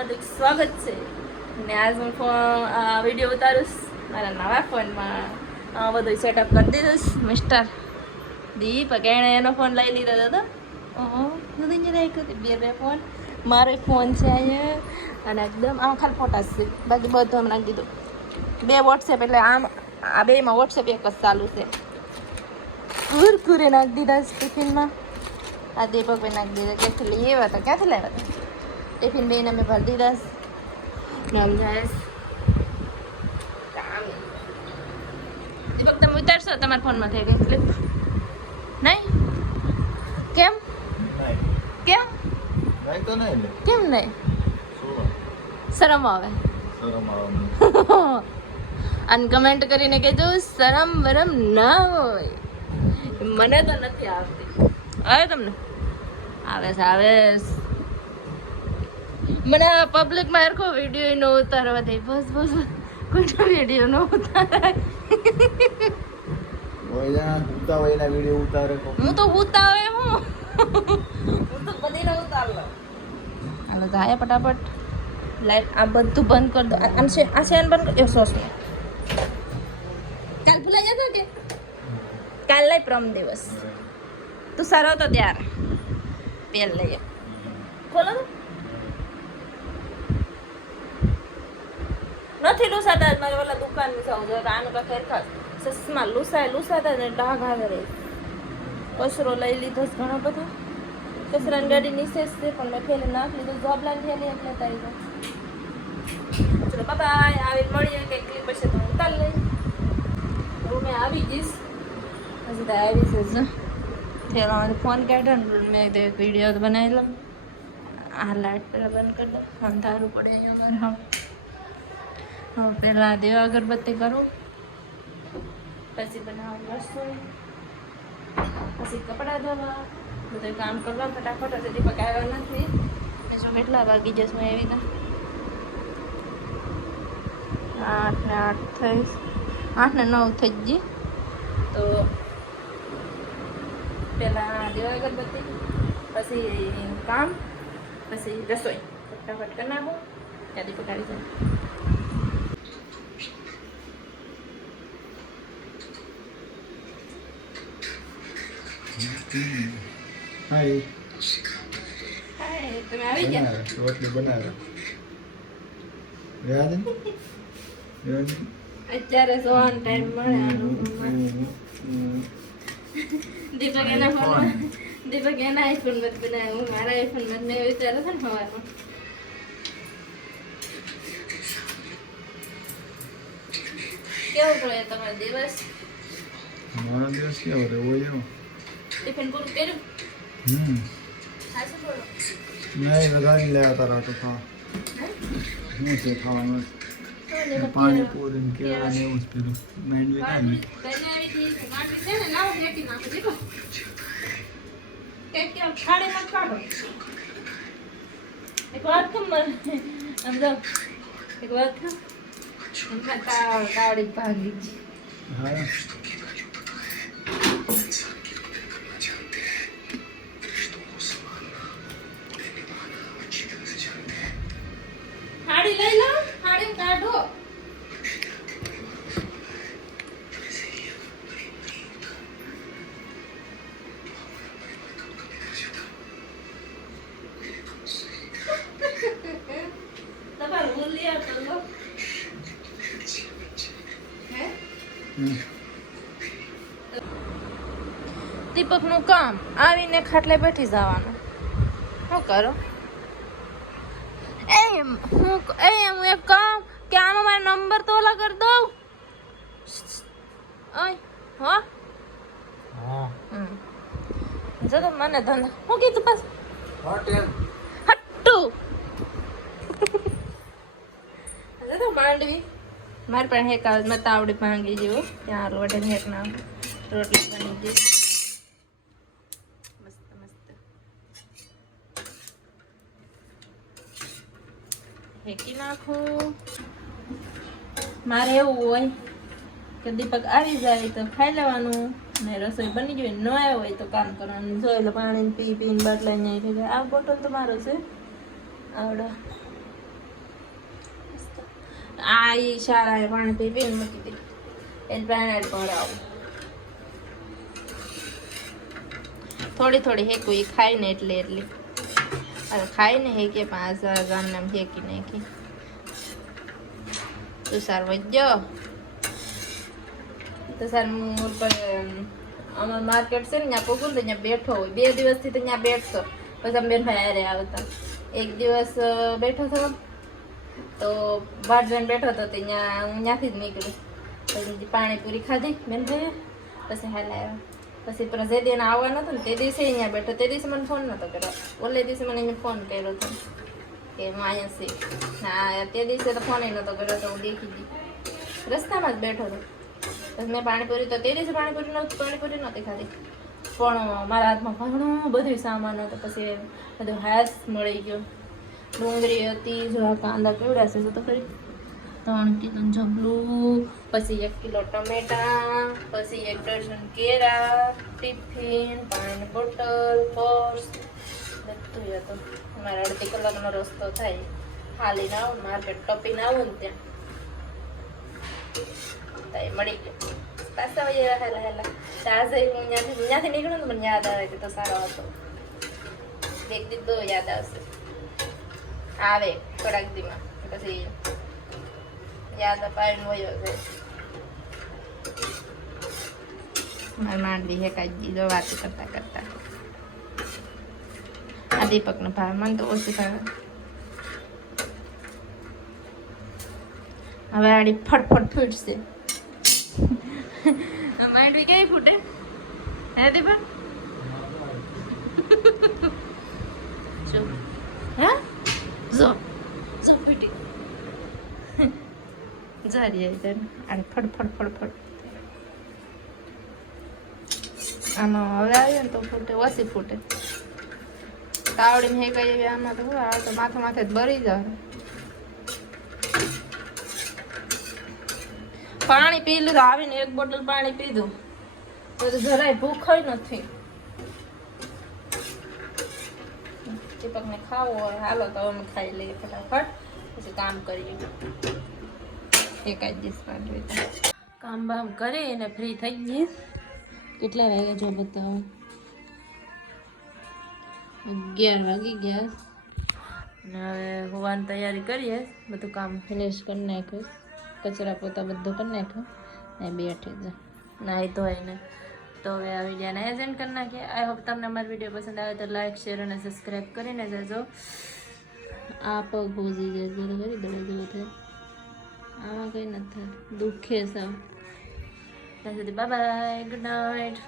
હાર્દિક સ્વાગત છે ને આજ હું વિડીયો ઉતારું મારા નવા ફોનમાં બધું સેટઅપ કરી દીધું મિસ્ટર દીપક એણે એનો ફોન લઈ લીધો હતો બે ફોન મારો ફોન છે અહીંયા અને એકદમ આમ ખાલી ફોટા છે બાકી બધું આમ નાખી દીધું બે વોટ્સએપ એટલે આમ આ બેમાં વોટ્સએપ એક જ ચાલુ છે કુરકુરે નાખી દીધા ટિફિનમાં આ દીપકભાઈ નાખી દીધા ક્યાંથી લઈ આવ્યા હતા ક્યાંથી લાવ્યા હતા ટિફિન બેન અમે ભરી દીધા નામ જાય દીપક તમે ઉતારશો તમારા ફોનમાં થઈ ગઈ ક્લિપ નહીં કેમ કેમ કેમ નહીં શરમ આવે અને કમેન્ટ કરીને કહેજો શરમ વરમ ના હોય મને તો નથી આવતી આવે તમને આવે આવે મને પબ્લિકમાં હરખો વિડીયો નો ઉતારવા દે બસ બસ કોઈનો વિડીયો નો ઉતારાય હું તો ઉતાવે હું તો બધી નો ઉતાર લો હાલો જાય ફટાફટ લાઈટ આ બધું બંધ કરી દો આમ છે આ છે બંધ કરી સોસ ને કાલ ભૂલાઈ જતો કે કાલ લઈ પ્રમ દિવસ તું સારો તો ત્યારે પેલ લઈએ ખોલો નથી લૂસાતા મારે ઓલા દુકાન જવું જોઈએ આનું કાંઈ ફેરખાર સસમાં લૂસાતા ને ડાઘ આવે રહે કચરો લઈ લીધો ઘણો બધો કચરાની ગાડી નીચે છે પણ મેં ફેલી નાખ લીધું જોબલાની ફેલી એટલે તારી ચલો બાય આવી મળીએ કે ક્લિપ હશે તો હું કાલ લઈ હું મેં આવી જઈશ હજી તો આવી છે થેલામાં ફોન કાઢ્યો ને મેં તો એક વિડીયો બનાવી લઉં આ લાઈટ પેલા બંધ કરી દઉં અંધારું પડે અહીંયા મારે હવે પહેલાં દેવા અગરબત્તી કરું પછી બનાવું રસોઈ પછી કપડાં ધોવા બધું કામ કરવા ફટાફટ હજી દીપક આવ્યા નથી જો કેટલા વાગી જશે હું એવી ના 8 ને 8 થઈ 8 ને 9 થઈ ગઈ તો પહેલાં દેવા અગરબત્તી પછી કામ પછી રસોઈ ફટાફટ કરી નાખો ત્યાં દીપક આવી જાય હાય હાય તમે આવી ગયા રોટલી બનાવે યાદ અત્યારે સોવાનો ટાઈમ મળે દીપક એના ફોનમાં દીપક એના આઈફોન મત બનાવે હું મારા આઈફોન મત મેં વિચાર્યો છે ને સવારમાં કેવો પડે તમારો દિવસ મારો દિવસ કેવો રહ્યો એવો ટિફિન પૂરું કર્યું ખાસું બોલો નહીં વધારી લે તારા તો ખા શું છે ખાવાનું પાણી પૂરી ને કેળા ને એવું જ પેલું મેંડવી કાંઈ એક વાત તાવડી ભાગી છે હા હાડી લઈ લો હાડી કાઢો તમારું મૂલ્ય તો લો દીપકનું કામ આવીને ખાટલે બેઠી જવાનું શું કરો હું એક કામ કે આમાં મારો નંબર તો ઓલા કરી દઉં ઓય હો જો તો મને ધંધા હું કીધું બસ હટ્ટુ તો માંડવી મારી પાસે એક આવે મેં તાવડી ભાંગી જેવું ત્યાં લોટે હેક ના રોટલી બની ગઈ મસ્ત મસ્ત હેકી નાખું મારે એવું હોય કે દીપક આવી જાય તો ખાઈ લેવાનું ને રસોઈ બની ગઈ ન આવ્યો હોય તો કામ કરવાનું જોઈ લો પાણી પીને બાટલા અહીંયા આ બોટલ તો મારો છે આવડો આ ઈ શાળાએ પાણી પી પીને મૂકી દીધી એને પાણી પડાવું થોડી થોડી હેકું એ ખાય ને એટલે હવે ખાય ને હેકે 5 ગામના હેકી નાખી તુષાર વજ્યો તુષાર ઉપર અમાર માર્કેટ છે ને ત્યાં પગું તો ત્યાં બેઠો હોય 2 દિવસથી તો ત્યાં બેઠતો પછી અમે બેન ભાઈ હારે આવતા એક દિવસ બેઠો હતો તો બાર જણ બેઠો હતો તો ત્યાં હું ત્યાંથી જ નીકળી પછી પાણીપુરી ખાધી બેન ભાઈ પછી હાલ આવ્યા પછી પેલા જે દિન આવવાનો હતો ને તે દિવસે અહીંયા બેઠો તે દિવસે મને ફોન નહોતો કર્યો ઓલે દિવસે મને એને ફોન કર્યો હતો કે હું અહીંયા છે ના તે દિવસે તો ફોન નહોતો કર્યો તો હું દેખી ગઈ રસ્તામાં જ બેઠો હતો પછી મેં પાણીપુરી તો તે દિવસે પાણીપુરી નહોતી ખાધી પણ મારા હાથમાં ઘણું બધું સામાન હતો પછી બધું હાસ મળી ગયો ડુંગળી હતી જો આ કાંદા કેવડા છે તો ખરી 3 કિલો જબલું પછી 1 કિલો ટમેટા પછી 1 ડઝન કેળા ટિફિન પાણીની બોટલ પર્સ બધું હતું મારા 1.5 કલાકનો રસ્તો થાય હાલીને આવું માર્કેટ ટપીને આવું ને ત્યાં એ મળી ગયો પાછા હેલા તાજે હું ત્યાંથી નીકળું ને મને યાદ આવે કે તો સારો હતો એક દી તો યાદ આવશે આવે થોડાક દીમાં પછી યાદ અપાવીને વયો જાય મારી માંડવી હેકાઈ દીધો વાતો કરતા કરતા આ દીપકનો ભાવ મને તો ઓછું ભાવે હવે આડી ફટફટ ફૂટશે માંડવી કઈ ફૂટે હે દીપક જો હે જો ફૂટી જારી આવી આને ફટ આમાં હવે આવ્યો ને તો ફૂટે ઓછી ફૂટે તાવડી હે કઈ આમાં તો આ તો માથે જ ભરી જાય પાણી પી લીધું આવીને 1 બોટલ પાણી પીધું તો જરાય ભૂખ નથી દીપકને ખાવો હોય હાલો તો અમે ખાઈ લઈએ ફટાફટ પછી કામ કરીએ એકાદ દિવસ કામ બામ કરી અને ફ્રી થઈ ગઈ કેટલા વાગે જો બતાવો 11 વાગી ગયા અને હવે હોવાની તૈયારી કરીએ બધું કામ ફિનિશ કરી નાખ્યું કચરા પોતા બધું કરી નાખ્યું ને બેઠી જ નાહી ધોઈને તો હવે આ વિડીયોને એન્ડ કરી નાખીએ આઈ હોપ તમને અમારો વિડીયો પસંદ આવે તો લાઈક શેર અને સબસ્ક્રાઈબ કરીને જજો આ પગ ભોજી જજો તો કરી દડે જેવું થાય આમાં કંઈ નથી થાય દુઃખે સાવ ત્યાં સુધી બાય બાય ગુડ નાઇટ